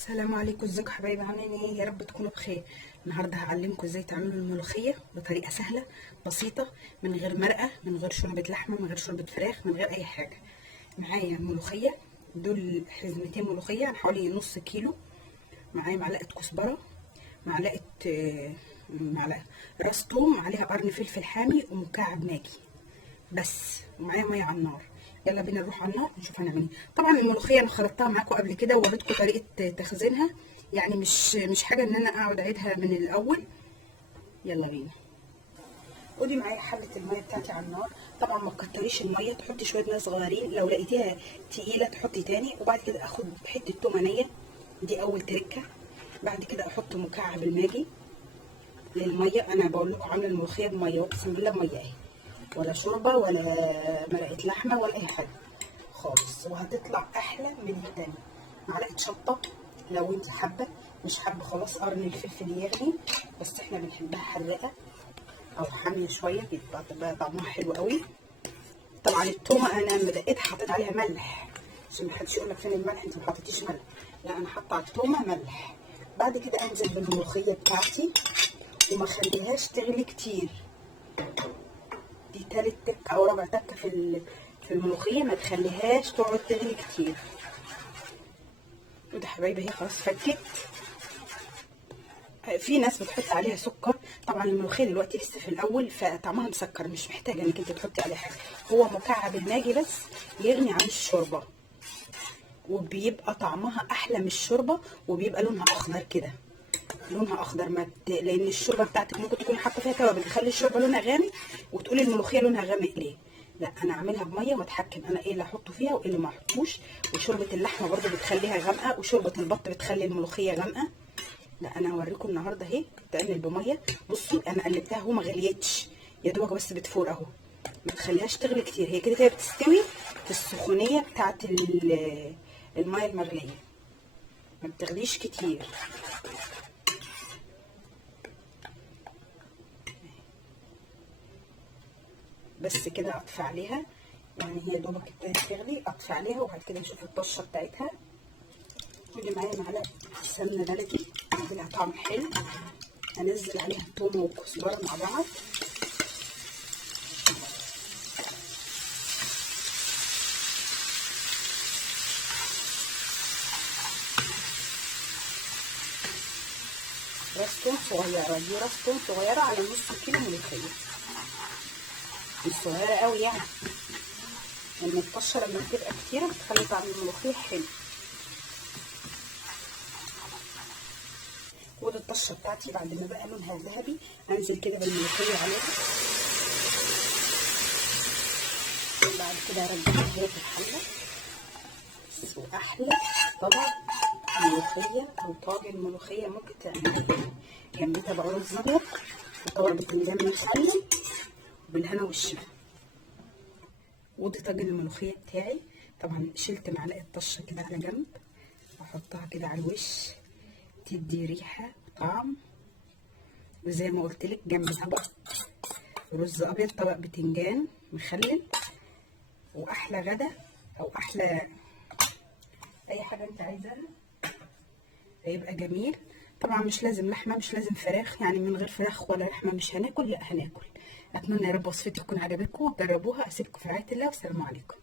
السلام عليكم، ازيكم حبايبي؟ عاملين ايه؟ يا رب تكونوا بخير. النهارده هعلمكم ازاي تعملوا الملوخيه بطريقه سهله بسيطه، من غير مرقه، من غير شوربه لحمه، من غير شوربه فراخ، من غير اي حاجه. معايا ملوخيه، دول حزمتين ملوخيه، عن حوالي نص كيلو. معايا معلقه كزبره، معلقه معلقه راس توم، عليها قرن فلفل حامي ومكعب ماجي بس، ومعايا ميه على النار. يلا بينا نروح على النار نشوف هنعمل ايه. طبعا الملوخيه انا خلطتها معاكم قبل كده ووريتكم طريقه تخزينها، يعني مش حاجه ان انا اقعد اعيدها من الاول. يلا بينا. خدي معايا حله الميه بتاعتي على النار. طبعا ما تكتريش الميه، تحطي شويه ميه صغيرين، لو لقيتيها تقيله تحطي تاني. وبعد كده اخد حته تومه نيه، دي اول تركه. بعد كده احط مكعب الماجي للميه. انا بقول لكم عامله الملوخيه بميه، واقسم بالله بميه اهي، ولا شوربه ولا مرقه لحمه ولا اي حاجه خالص، وهتطلع احلى من التاني. معلقه شطه لو انت حابه، مش حابه خلاص قرن الفلفل يغلي، بس احنا بنحبها حراقه او حاميه شويه، بيبقى طعمها حلو قوي. طبعا التومه انا لما دقيت حطيت عليها ملح، عشان ما حدش يقول لك فين الملح، انت ما حطيتيش ملح. لا، انا حاطه على التومه ملح. بعد كده انزل بالملوخيه بتاعتي وما خليهاش تغلي كتير. دي تالت تكه او رابع تكه في الملوخيه، ما تخليهاش تقعد تغلي كتير. وده حبايبي هي خلاص فكت. في ناس بتحط عليها سكر، طبعا الملوخيه دلوقتي لسه في الاول فطعمها مسكر، مش محتاجه انك انت تحطي عليها حاجه. هو مكعب الماجي بس يغني عن الشوربه، وبيبقى طعمها احلى من الشوربه، وبيبقى لونها اخضر كده، لونها اخضر. لان الشوربه بتاعتك ممكن تكوني حاطه فيها توابل تخلي الشوربه لونها غامق، وتقولي الملوخيه لونها غامق ليه. لا، انا اعملها بميه واتحكم انا ايه اللي احطه فيها وايه اللي ما احطوش. وشوربه اللحمه برده بتخليها غامقه، وشوربه البط بتخلي الملوخيه غامقه. لا، انا هوريكم النهارده اهي بتعمل بميه. بصوا انا قلبتها اهو، ما غليتش، يا دوبك بس بتفور اهو. ما تخليهاش تغلي كتير، هي كده كده بتستوي في السخونيه بتاعت الميه المغليه، ما بتغليش كتير. بس كده اطفي عليها، يعني هي دوبك ابتدت تغلي، اطفي عليها وبعد كده نشوف الطشه بتاعتها. خدي معايا معلقه سمنه بلدي عاملها طعم حلو، هنزل عليها الثوم والكزبره مع بعض. راس توم صغيره، دي راس توم صغيره على نص كيلو ملوخيه، مش صغيره قوي يعني، لان الطشه لما بتبقى كتيره بتخلي طعم الملوخيه حلو. ودي الطشه بتاعتي بعد ما بقى لونها ذهبي، انزل كده بالملوخيه عليها، وبعد كده ارجعها هي في الحله. واحلى طبق ملوخيه او طاجن ملوخيه ممكن تعمليه، جنبيه طبق رز ابيض وطبق بتنجان مخلل، بالهنا والشفا. ودي طاجن الملوخيه بتاعي. طبعا شلت معلقه طشه كده على جنب واحطها كده على الوش، تدي ريحه وطعم. وزي ما قلت لك جنب طبق رز ابيض، طبق بتنجان مخلل، واحلى غدا او احلى اي حاجه انت عايزاها، هيبقى جميل. طبعا مش لازم لحمه، مش لازم فراخ، يعني من غير فراخ ولا لحمه مش هناكل، لا هناكل. اتمنى يا رب وصفتي تكون عجبتكم، جربوها. اسيبكم في رعايه الله، والسلام عليكم.